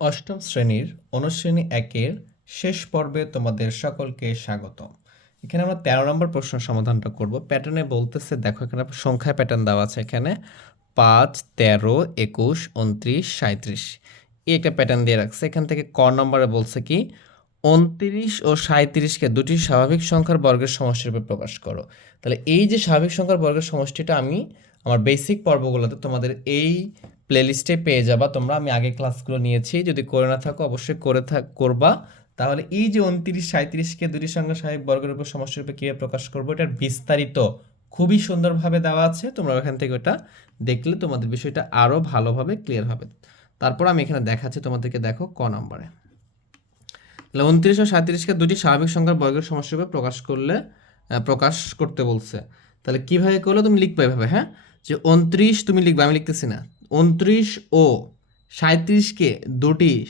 অষ্টম শ্রেণির অনুশ্রেণী একের শেষ পর্বে তোমাদের সকলকে স্বাগত। এখানে আমরা তেরো নম্বর প্রশ্ন সমাধানটা করব। প্যাটার্নে বলতেছে, দেখো এখানে সংখ্যায় প্যাটার্ন দেওয়া আছে এখানে। পাঁচ, তেরো, একুশ, উনত্রিশ সাঁত্রিশ এই একটা প্যাটার্ন দিয়ে রাখছে। এখান থেকে ক নম্বরে বলছে কি, উনত্রিশ ও সাঁত্রিশকে দুটি স্বাভাবিক সংখ্যার বর্গের সমষ্টিরূপে প্রকাশ করো। তাহলে এই যে স্বাভাবিক সংখ্যার বর্গের সমষ্টিটা আমি আমার বেসিক পর্বগুলোতে তোমাদের এই প্লেলিস্টে পেয়ে যাবা। তোমরা, আমি আগে ক্লাসগুলো নিয়েছি। যদি করে না থাকো, অবশ্যই করে থাক, করবা। তাহলে এই যে উনত্রিশ সাঁত্রিশকে দুটি সংখ্যা স্বাভাবিক বর্গের উপর সমষ্টিরূপে কীভাবে প্রকাশ করব, এটার বিস্তারিত খুবই সুন্দরভাবে দেওয়া আছে। তোমরা ওখান থেকে ওটা দেখলে তোমাদের বিষয়টা আরও ভালোভাবে ক্লিয়ার হবে। তারপর আমি এখানে দেখাচ্ছি, তোমাদেরকে দেখো ক নম্বরে। তাহলে উনত্রিশ ও সাঁত্রিশকে দুটি স্বাভাবিক সংখ্যার বর্গের সমষ্টিরূপে প্রকাশ করলে প্রকাশ করতে বলছে। তাহলে কীভাবে করলে? তুমি লিখবে এভাবে হ্যাঁ? যে উনত্রিশ তুমি লিখবে, আমি লিখতেছি না। উনত্রিশ ও সাঁত্রিশকে দুটি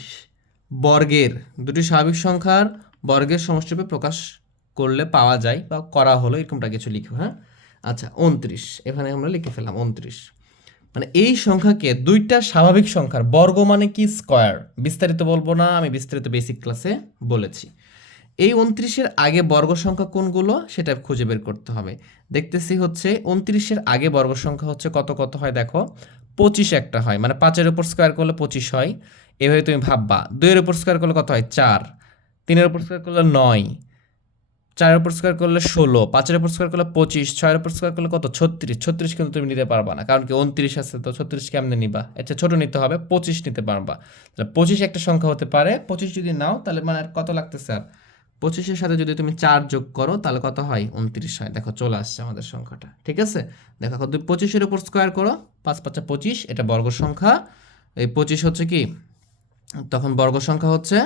বর্গের, দুটি স্বাভাবিক সংখ্যার বর্গের সমষ্টিরূপে প্রকাশ করলে পাওয়া যায় বা করা হলো, এরকমটা কিছু লিখো হ্যাঁ? আচ্ছা উনত্রিশ, এখানে আমরা লিখে ফেললাম উনত্রিশ। মানে এই সংখ্যাকে দুইটা স্বাভাবিক সংখ্যার, বর্গ মানে কি? স্কয়ার। বিস্তারিত বলব না, আমি বিস্তারিত বেসিক ক্লাসে বলেছি। এই উনত্রিশের আগে বর্গ সংখ্যা কোনগুলো? সেটা খুঁজে বের করতে হবে। দেখতেছি হচ্ছে, উনত্রিশের আগে বর্গ সংখ্যা হচ্ছে কত কত হয় দেখো? পঁচিশ একটা হয় মানে পাঁচের উপর স্কোয়ার করলে পঁচিশ হয়। এভাবে তুমি ভাববা। দুইয়ের উপর স্কোয়ার করলে কত হয়? চার। তিনের উপর স্কোয়ার করলে নয়। চারের উপর স্কোয়ার করলে ষোলো। পাঁচের উপর স্কোয়ার করলে পঁচিশ। ছয়ের উপর স্কোয়ার করলে কত? ছত্রিশ। ছত্রিশ কিন্তু তুমি নিতে পারবা না, কারণ কি উনত্রিশ আছে তো ছত্রিশ কেমনে নিবা? আচ্ছা ছোটো নিতে হবে, পঁচিশ নিতে পারবা। পঁচিশ একটা সংখ্যা হতে পারে। পঁচিশ যদি নাও, তাহলে মানে কত লাগতেছে আর? পঁচিশের সাথে যদি তুমি চার যোগ করো, তাহলে কত হয়? উনত্রিশ হয়। দেখো, চলে আসছে আমাদের সংখ্যাটা। ঠিক আছে? দেখো এখন তুমি পঁচিশের উপর স্কোয়ার করো, পাঁচ পাঁচা পঁচিশ, এটা বর্গ সংখ্যা। এই পঁচিশ হচ্ছে কি? তখন বর্গ সংখ্যা হচ্ছে,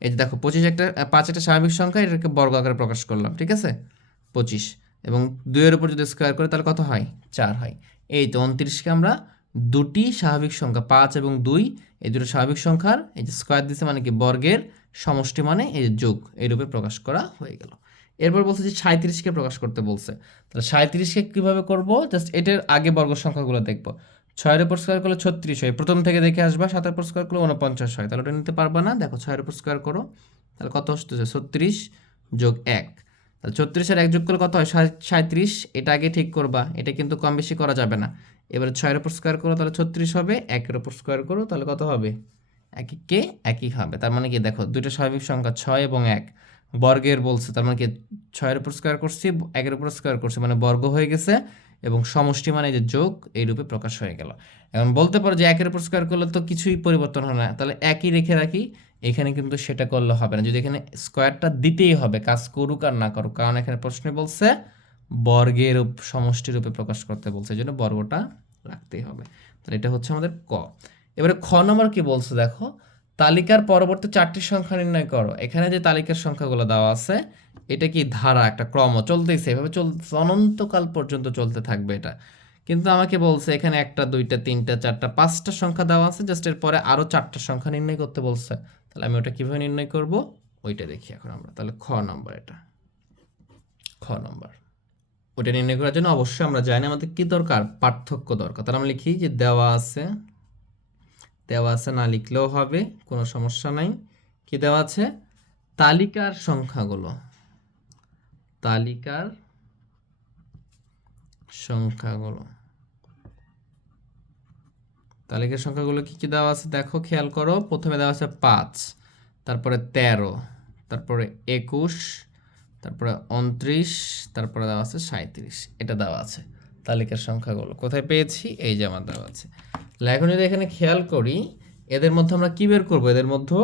এই যে দেখো, পঁচিশ একটা পাঁচ একটা স্বাভাবিক সংখ্যা, এটাকে বর্গ আকারে প্রকাশ করলাম। ঠিক আছে? পঁচিশ। এবং দুইয়ের উপর যদি স্কোয়ার করি, তাহলে কত হয়? চার হয়। এই তো উনত্রিশকে আমরা দুটি স্বাভাবিক সংখ্যা, পাঁচ এবং দুই, এই দুটো স্বাভাবিক সংখ্যার, এই যে স্কোয়ার দিচ্ছে মানে কি, বর্গের সমষ্টি মানে এই যোগ এই রূপে প্রকাশ করা হয়ে গেল। এরপর বলছে যে সাঁত্রিশকে প্রকাশ করতে বলছে। তাহলে সাঁত্রিশকে কীভাবে করব? জাস্ট এটার আগে বর্গ সংখ্যাগুলো দেখব। ছয়ের উপর স্কোয়ার করলে ছত্রিশ হয়। প্রথম থেকে দেখে আসবা, সাতের উপর স্কোয়ার করলে উনপঞ্চাশ হয়। তাহলে ওটা নিতে পারবা না। দেখো ছয়ের উপর স্কোয়ার করো। তাহলে কত আসতেছে ছত্রিশ যোগ এক। তাহলে ছত্রিশের এক যোগ করলে কত হয়? সাঁইত্রিশ। এটা আগে ঠিক করবা। এটা কিন্তু কম বেশি করা যাবে না। এবারে ছয়ের উপর স্কোয়ার করো, তাহলে ছত্রিশ হবে। একের উপর স্কোয়ার করো, তাহলে কত হবে? এককে একই হবে। তার মানে কি? দেখো, দুইটা স্বাভাবিক সংখ্যা ছয় এবং এক। বর্গের বলছে, তার মানে কি, ছয়ের উপর স্কোয়ার করছি, একের উপর স্কোয়ার করছি মানে বর্গ হয়ে গেছে এবং সমষ্টি মানে যে যোগ, এই রূপে প্রকাশ হয়ে গেল। এখন বলতে পারো যে একের উপর স্কোয়ার করলে তো কিছুই পরিবর্তন হয় না। তাহলে একই রেখে রাখি, এখানে কিন্তু সেটা করলে হবে না। যদি এখানে স্কোয়ারটা দিতেই হবে, কাজ করুক আর না করুক, কারণ এখানে প্রশ্নে বলছে, বর্গের সমষ্টি রূপে প্রকাশ করতে বলছে, এই জন্য বর্গটা রাখতেই হবে। তাহলে এটা হচ্ছে আমাদের ক। এবারে খ নম্বর কি বলছে দেখো? তালিকার পরবর্তী চারটি সংখ্যা নির্ণয় করো। এখানে যে তালিকার সংখ্যাগুলো দেওয়া আছে, এটা কি ধারা, একটা ক্রম? চলতেইছে। এভাবে চল, অনন্তকাল পর্যন্ত চলতে থাকবে এটা। কিন্তু আমাকে বলছে, এখানে একটা, দুইটা, তিনটা, চারটা, পাঁচটা সংখ্যা দেওয়া আছে, জাস্ট এর পরে আরও চারটা সংখ্যা নির্ণয় করতে বলছে। তাহলে আমি ওটা কীভাবে নির্ণয় করব? ওইটা দেখি এখন আমরা। তাহলে খ নম্বর এটা। খ নম্বর। ওটা নির্ণয় করার জন্য অবশ্যই আমরা জানি আমাদের কি দরকার? পার্থক্য দরকার। তাহলে আমরা লিখি যে দেওয়া আছে দেওয়া আছে, না লিখলেও হবে, কোনো সমস্যা নাই। কি দেওয়া আছে? তালিকার সংখ্যাগুলো। তালিকার সংখ্যাগুলো। তালিকার সংখ্যাগুলো কি কি দেওয়া আছে? দেখো, খেয়াল করো। প্রথমে দেওয়া আছে পাঁচ, তারপরে তেরো, তারপরে একুশ, তারপরে উনত্রিশ তারপরে দেওয়া আছে সাঁত্রিশ এটা দেওয়া আছে, তালিকার সংখ্যাগুলো। কোথায় পেয়েছি? এই যে আমার দেওয়া আছে। তাহলে এখন যদি এখানে খেয়াল করি, এদের মধ্যে আমরা কি বের করব? এদের মধ্যে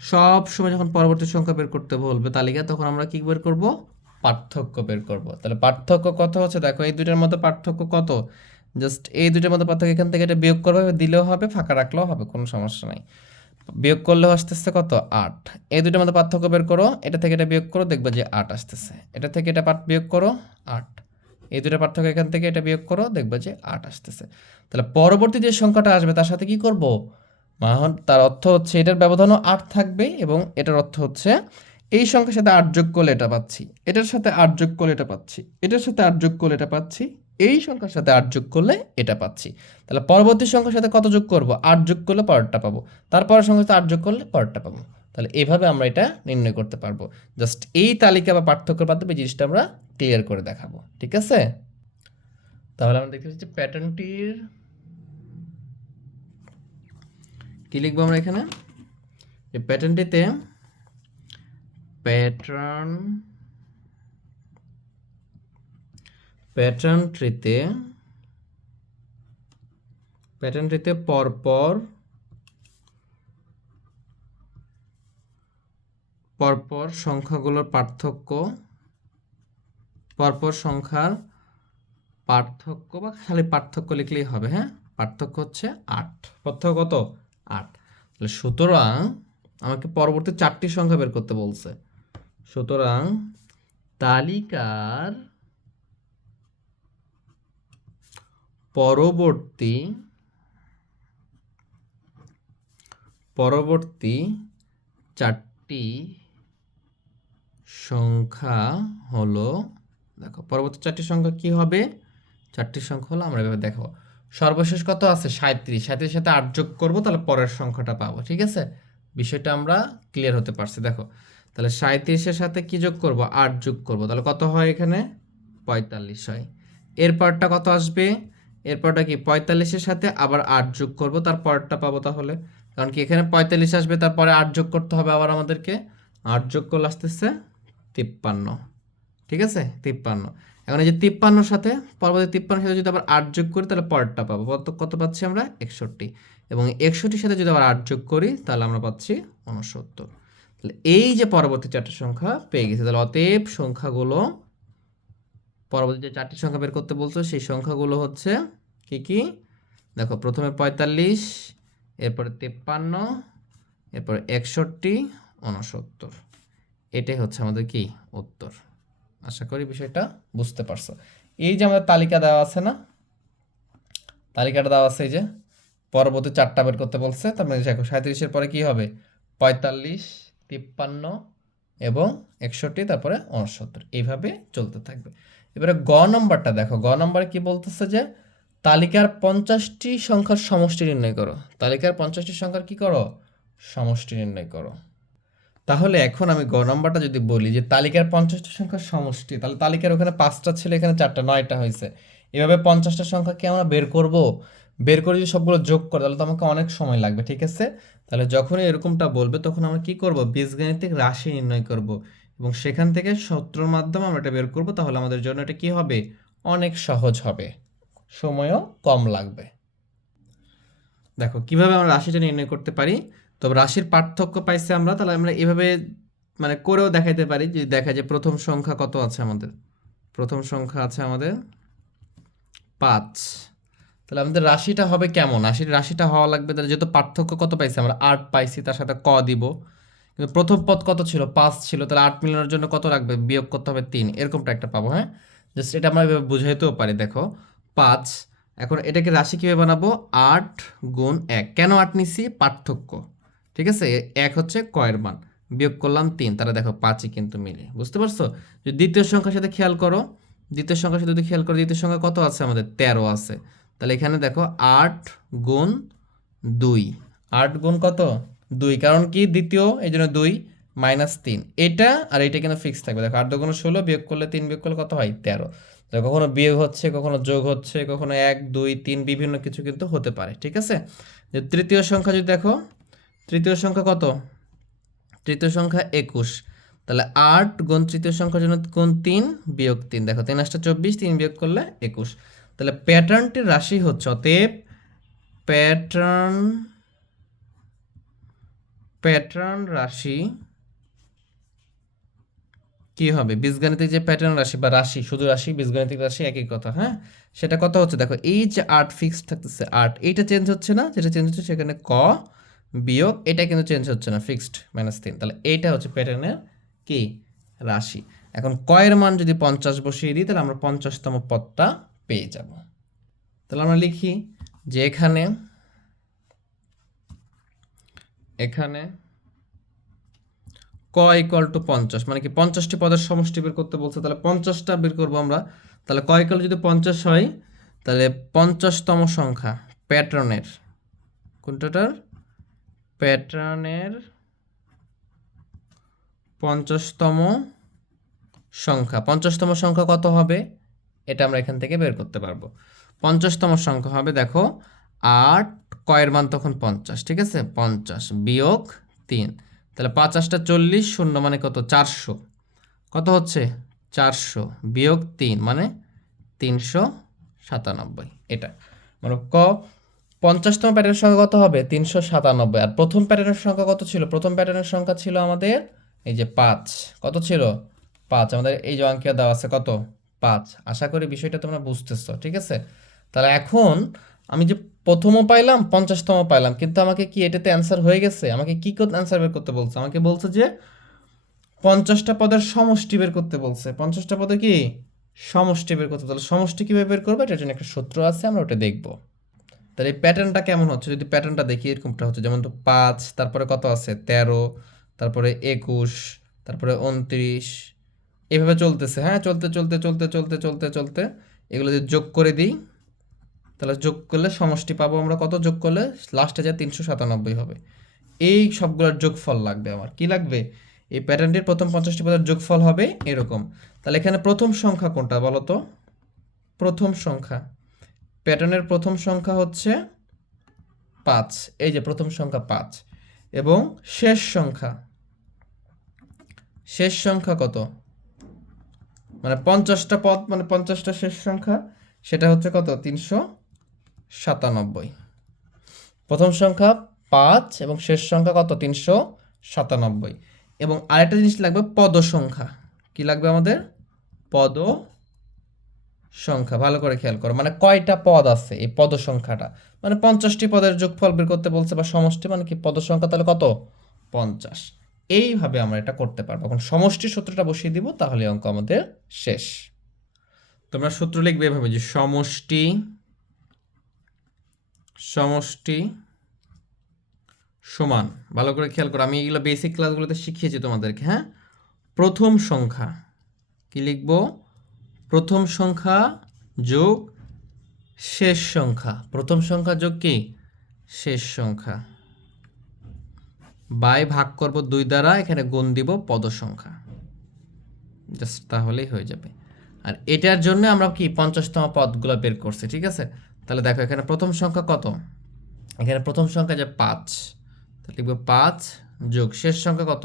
সব সময় যখন পরবর্তী সংখ্যা বের করতে বলবে তালিকা, তখন আমরা কি বের করব? পার্থক্য বের করব। তাহলে পার্থক্য কত হচ্ছে? দেখো, এই দুইটার মধ্যে পার্থক্য কত? জাস্ট এই দুইটার মধ্যে পার্থক্য এখান থেকে এটা বিয়োগ করবে, দিলেও হবে, ফাঁকা রাখলেও হবে, কোনো সমস্যা নাই। বিয়োগ করলেও আসতেছে কত? আট। এই দুইটার মধ্যে পার্থক্য বের করো, এটা থেকে এটা বিয়োগ করো, দেখবে যে আট আসতেছে। এটা থেকে এটা পার্ট বিয়োগ করো, আট। এই দুটো পার্থক্য এখান থেকে এটা বিয়োগ করো, দেখবে যে আট আসতেছে। তাহলে পরবর্তী যে সংখ্যাটা আসবে তার সাথে কি করব? মাহন, তার অর্থ হচ্ছে এটার ব্যবধানও আট থাকবে এবং এটার অর্থ হচ্ছে এই সংখ্যার সাথে আট যোগ করলে এটা পাচ্ছি, এটার সাথে আট যোগ করলে এটা পাচ্ছি, এটার সাথে আট যোগ করলে এটা পাচ্ছি, এই সংখ্যার সাথে আট যোগ করলে এটা পাচ্ছি। তাহলে পরবর্তী সংখ্যার সাথে কত যোগ করব? আট যোগ করলে পরেরটা পাবো, তারপরের সংখ্যার সাথে আট যোগ করলে পরেরটা পাবো। তাহলে এভাবে আমরা এটা নির্ণয় করতে পারব। জাস্ট এই তালিকা বা পার্থক্যের মাধ্যমে জিনিসটা আমরা ক্লিয়ার করে দেখাবো, ঠিক আছে? তাহলে আমরা দেখতে পাচ্ছি প্যাটার্নটির কি লিখব আমরা এখানে? এই প্যাটার্নটিতে প্যাটার্ন প্যাটার্ন ট্রিতে প্যাটার্ন ট্রিতে পরপর পরপর সংখ্যাগুলোর পার্থক্য, পরপর সংখ্যার পার্থক্য বা খালি পার্থক্য লিখলেই হবে হ্যাঁ? পার্থক্য হচ্ছে আট। পার্থক্য কত? আট। তাহলে সুতরাং আমাকে পরবর্তী চারটি সংখ্যা বের করতে বলছে। সুতরাং তালিকার পরবর্তী পরবর্তী চারটি সংখ্যা হলো, দেখো, পরবর্তী চারটি সংখ্যা কি হবে? চারটি সংখ্যা হলো, আমরা এভাবে দেখো সর্বশেষ কত আছে? সাঁত্রিশ সাঁত্রিশ সাথে আট যোগ করব, তাহলে পরের সংখ্যাটা পাবো, ঠিক আছে? বিষয়টা আমরা ক্লিয়ার হতে পারছি, দেখো। তাহলে সাঁত্রিশের সাথে কি যোগ করব? আট যোগ করব। তাহলে কত হয় এখানে? পঁয়তাল্লিশ হয়। এরপরটা কত আসবে? এরপরটা কি? পঁয়তাল্লিশের সাথে আবার আট যোগ করব, তার পরেরটা পাবো তাহলে। কারণ কি এখানে পঁয়তাল্লিশ আসবে, তারপরে আট যোগ করতে হবে আবার আমাদেরকে। আট যোগ করলে আসতেছে তিপ্পান্ন। ঠিক আছে? তিপ্পান্ন। এখন এই যে তিপ্পান্নর সাথে পরবর্তী তিপ্পান্নর সাথে যদি আবার আট যোগ করি, তাহলে পরেরটা পাবো। কত কত পাচ্ছি আমরা? একষট্টি। এবং একষট্টির সাথে যদি আবার আট যোগ করি, তাহলে আমরা পাচ্ছি উনসত্তর তাহলে এই যে পরবর্তী চারটি সংখ্যা পেয়ে গেছে। তাহলে অতএব সংখ্যাগুলো, পরবর্তী যে চারটি সংখ্যা বের করতে বলছো, সেই সংখ্যাগুলো হচ্ছে কি কি? দেখো, প্রথমে পঁয়তাল্লিশ, এরপরে তেপ্পান্ন, এরপরে একষট্টি উনসত্তর এটাই হচ্ছে আমাদের কি? উত্তর। আশা করি বিষয়টা বুঝতে পারছ। এই যে আমাদের তালিকা দেওয়া আছে না? তালিকাটা দেওয়া আছে এই যে, পরবর্তী চারটা বের করতে বলছে, তার মানে দেখো সাঁত্রিশের পরে কি হবে? পঁয়তাল্লিশ, তিপ্পান্ন এবং একষট্টি, তারপরে উনসত্তর এইভাবে চলতে থাকবে। এবারে গ নম্বরটা দেখো। গ নম্বরে কি বলতেছে যে, তালিকার পঞ্চাশটি সংখ্যার সমষ্টি নির্ণয় করো। তালিকার পঞ্চাশটি সংখ্যার কি করো? সমষ্টি নির্ণয় করো। তাহলে এখন আমি গ নম্বরটা যদি বলি যে তালিকার পঞ্চাশটা সংখ্যার সমষ্টি, তাহলে তালিকার ওখানে পাঁচটা ছিল, এখানে চারটা, নয়টা হয়েছে। এভাবে পঞ্চাশটা সংখ্যা কি আমরা বের করব, বের করে যদি সবগুলো যোগ করে, তাহলে তো আমাকে অনেক সময় লাগবে, ঠিক আছে? তাহলে যখনই এরকমটা বলবে, তখন আমরা কি করব? বীজগাণিতিক রাশি নির্ণয় করব এবং সেখান থেকে সূত্রর মাধ্যমে আমরা এটা বের করব, তাহলে আমাদের জন্য এটা কি হবে? অনেক সহজ হবে। সময়ও কম লাগবে। দেখো, কীভাবে আমরা রাশিটা নির্ণয় করতে পারি? তবে রাশির পার্থক্য পাইছে আমরা, তাহলে আমরা এভাবে মানে করেও দেখাইতে পারি যে দেখা যায় প্রথম সংখ্যা কত আছে আমাদের? প্রথম সংখ্যা আছে আমাদের পাঁচ। তাহলে আমাদের রাশিটা হবে কেমন? রাশির রাশিটা হওয়া লাগবে, তাহলে যেহেতু পার্থক্য কত পাইছি, আমরা আট পাইছি, তার সাথে ক দিব। কিন্তু প্রথম পদ কত ছিল? পাঁচ ছিল, তাহলে আট মিলানোর জন্য কত রাখবে বিয়োগ করতে হবে তিন। এরকমটা একটা পাবো হ্যাঁ? জাস্ট এটা আমরা এভাবে বুঝাইতেও পারি, দেখো। পাঁচ, এখন এটাকে রাশি কীভাবে বানাবো? আট গুণ এক। কেন আট নিছি? পার্থক্য। ঠিক আছে? এক হচ্ছে কয়ের মান। বিয়োগ করলাম তিন তারা দেখো পাঁচই কিন্তু মিলে। বুঝতে পারছ? যদি দ্বিতীয় সংখ্যার সাথে খেয়াল করো, দ্বিতীয় সংখ্যার সাথে যদি খেয়াল করো, দ্বিতীয় সংখ্যা কত আছে আমাদের? তেরো আছে। তাহলে এখানে দেখো আট গুণ দুই। আট গুণ কত? দুই। কারণ কি? দ্বিতীয় এই জন্য দুই মাইনাস তিন। এটা আর এটা কিন্তু ফিক্স থাকবে। দেখো আট দুগুণ ষোলো, বিয়োগ করলে তিন, বিয়োগ করলে কত হয়? তেরো। তো কখনো বিয়োগ হচ্ছে, কখনো যোগ হচ্ছে, কখনো এক, দুই, তিন, বিভিন্ন কিছু কিন্তু হতে পারে। ঠিক আছে? যে তৃতীয় সংখ্যা যদি দেখো তৃতীয় সংখ্যা কত? তৃতীয় সংখ্যা একুশ। তাহলে আট গুণ তৃতীয় সংখ্যার জন্য গুণ তিন? বিয়োগ তিন। দেখো, তিন আসটা চব্বিশ, তিন বিয়োগ করলে একুশ। তাহলে প্যাটার্নটির রাশি হচ্ছে, অতএব প্যাটার্ন প্যাটার্ন রাশি কি হবে? বীজগণিতিক যে প্যাটার্ন রাশি বা রাশি, শুধু রাশি, বীজগণিতিক রাশি একই কথা হ্যাঁ? সেটা কত হচ্ছে? দেখো, এই যে আট ফিক্স থাকতেছে, আট, এইটা চেঞ্জ হচ্ছে না, যেটা চেঞ্জ হচ্ছে সেখানে ক বিয়োগ, এটা কিন্তু চেঞ্জ হচ্ছে না ফিক্সড মাইনাস তিন। তাহলে এইটা হচ্ছে প্যাটার্নের কি? রাশি। এখন কয়ের মান যদি পঞ্চাশ বসিয়ে দিই, তাহলে আমরা পঞ্চাশতম পদটা পেয়ে যাব। তাহলে আমরা লিখি যে এখানে এখানে ক ইকুয়াল টু পঞ্চাশ মানে কি পঞ্চাশটি পদের সমষ্টি বের করতে বলছে, তাহলে পঞ্চাশটা বের করব আমরা। তাহলে কয় করলে যদি পঞ্চাশ হয়, তাহলে পঞ্চাশতম সংখ্যা প্যাটার্নের কোনটাটার? প্যাটার্নের পঞ্চাশতম সংখ্যা। পঞ্চাশতম সংখ্যা কত হবে? এটা আমরা এখান থেকে বের করতে পারব। পঞ্চাশতম সংখ্যা হবে, দেখো, আট, কয়ের মান তখন পঞ্চাশ, ঠিক আছে? পঞ্চাশ বিয়োগ তিন। তাহলে পাঁচাশটা চল্লিশ, শূন্য মানে কত? চারশো। কত হচ্ছে? চারশো বিয়োগ তিন মানে তিনশো সাতানব্বই। এটা। মানে ক পঞ্চাশতম প্যাটার্নের সংখ্যা কত হবে? তিনশো সাতানব্বই। আর প্রথম প্যাটার্নের সংখ্যা কত ছিল? প্রথম প্যাটার্নের সংখ্যা ছিল আমাদের এই যে পাঁচ। কত ছিল? পাঁচ। আমাদের এই যে অঙ্কে দেওয়া আছে কত? পাঁচ। আশা করি বিষয়টা তোমরা বুঝতেছো, ঠিক আছে? তাহলে এখন আমি যে প্রথমও পাইলাম পঞ্চাশতম পাইলাম, কিন্তু আমাকে কি এটাতে অ্যান্সার হয়ে গেছে? আমাকে কি অ্যান্সার বের করতে বলছে? আমাকে বলছে যে পঞ্চাশটা পদের সমষ্টি বের করতে বলছে। পঞ্চাশটা পদে কি? সমষ্টি বের করতে তাহলে সমষ্টি কীভাবে বের করবে? এটার জন্য একটা সূত্র আছে, আমরা ওটা দেখব। তাহলে এই প্যাটার্নটা কেমন হচ্ছে? যদি প্যাটার্নটা দেখি, এরকমটা হচ্ছে। যেমন তো পাঁচ, তারপরে কত আছে? তেরো, তারপরে একুশ, তারপরে উনত্রিশ। এভাবে চলতেছে। হ্যাঁ চলতে চলতে চলতে চলতে চলতে চলতে এগুলো যদি যোগ করে দিই, তাহলে যোগ করলে সমষ্টি পাবো আমরা কত? যোগ করলে লাস্টে যায় তিনশো সাতানব্বই হবে। এই সবগুলোর যোগফল লাগবে আমার। কি লাগবে? এই প্যাটার্নটির প্রথম পঞ্চাশটি পদের যোগফল হবে এরকম। তাহলে এখানে প্রথম সংখ্যা কোনটা বলো তো? প্রথম সংখ্যা। প্যাটার্নের প্রথম সংখ্যা হচ্ছে পাঁচ। এই যে প্রথম সংখ্যা পাঁচ। এবং শেষ সংখ্যা। শেষ সংখ্যা কত? মানে পঞ্চাশটা পদ মানে পঞ্চাশটা শেষ সংখ্যা, সেটা হচ্ছে কত? তিনশো সাতানব্বই। প্রথম সংখ্যা পাঁচ এবং শেষ সংখ্যা কত? তিনশো সাতানব্বই। এবং আরেকটা জিনিস লাগবে পদ সংখ্যা কি লাগবে আমাদের? পদ সংখ্যা, ভালো করে খেয়াল করো। মানে কয়টা পদ আছে এই পদ সংখ্যাটা মানে পঞ্চাশটি পদের যোগফল বের করতে বলছে বা সমষ্টি মানে কি? পদ সংখ্যা তাহলে কত? পঞ্চাশ। এইভাবে আমরা এটা করতে পারব। এখন সমষ্টি সূত্রটা বসিয়ে দিব, তাহলে অঙ্ক আমাদের শেষ। তোমরা সূত্র লিখবে এভাবে যে সমষ্টি সমষ্টি সমান। ভালো করে খেয়াল করো, আমি এগুলো বেসিক ক্লাসগুলোতে শিখিয়েছি তোমাদেরকে হ্যাঁ? প্রথম সংখ্যা কি লিখব? প্রথম সংখ্যা যোগ শেষ সংখ্যা। প্রথম সংখ্যা যোগ কি? শেষ সংখ্যা। বাই ভাগ করব দুই দ্বারা, এখানে গুণ দিব পদ সংখ্যা জাস্ট তাহলেই হয়ে যাবে। আর এটার জন্য আমরা কি পঞ্চাশতম পদগুলো বের করছি, ঠিক আছে? তাহলে দেখো, এখানে প্রথম সংখ্যা কত? এখানে প্রথম সংখ্যা যে পাঁচ, তাহলে লিখব পাঁচ যোগ শেষ সংখ্যা কত?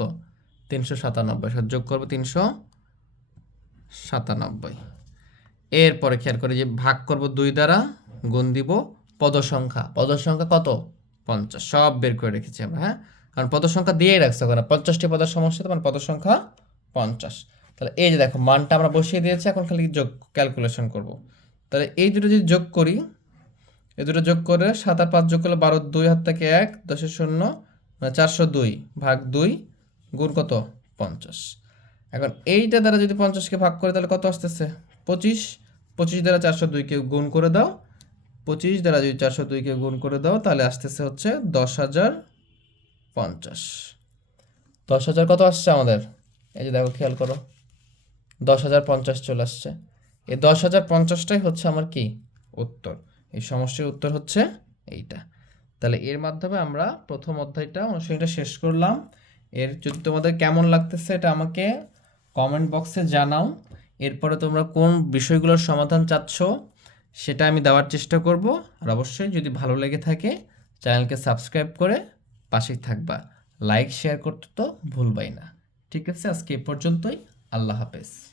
তিনশো সাতানব্বই। যোগ করব তিনশো সাতানব্বই। এরপরে খেয়াল করে যে ভাগ করব দুই দ্বারা, গুণ দিব পদ সংখ্যা পদ সংখ্যা কত? পঞ্চাশ। সব বের করে রেখেছি আমরা হ্যাঁ? কারণ পদ সংখ্যা দিয়েই রাখছে ওখানে পঞ্চাশটি পদের সমস্যা মানে পদ সংখ্যা পঞ্চাশ। তাহলে এই যে দেখো, মানটা আমরা বসিয়ে দিয়েছি, এখন খালি যোগ ক্যালকুলেশন করব। তাহলে এই দুটো যদি যোগ করি, এই দুটো যোগ করে সাত আর পাঁচ যোগ করলে বারো, দুই হাত থেকে এক দশের শূন্য মানে চারশো দুই ভাগ দুই, গুণ কত? পঞ্চাশ। এখন এইটা দ্বারা যদি পঞ্চাশকে ভাগ করে, তাহলে কত আসতেছে? পঁচিশ। পঁচিশ দ্বারা চারশো দুইকে গুণ করে দাও। পঁচিশ দ্বারা যদি চারশো দুইকে গুণ করে দাও, তাহলে আসতেছে হচ্ছে দশ হাজার পঞ্চাশ। দশ হাজার কত আসছে আমাদের? এই যে দেখো, খেয়াল করো। দশ হাজার পঞ্চাশ চলে আসছে। এই দশ হাজার পঞ্চাশটাই হচ্ছে আমার কি? উত্তর। এই সমস্যার উত্তর হচ্ছে এইটা। তাহলে এর মাধ্যমে আমরা প্রথম অধ্যায়টা, অনুশীলনটা শেষ করলাম। এর যদি তোমাদের কেমন লাগতেছে এটা আমাকে কমেন্ট বক্সে জানাও। এরপরে তোমরা কোন বিষয়গুলোর সমাধান চাচ্ছ, সেটা আমি দেওয়ার চেষ্টা করব। আর অবশ্যই যদি ভালো লেগে থাকে, চ্যানেলকে সাবস্ক্রাইব করে পাশেই থাকবা। লাইক, শেয়ার করতে তো ভুলবাই না। ঠিক আছে, আজকে এ পর্যন্তই। আল্লাহ হাফেজ।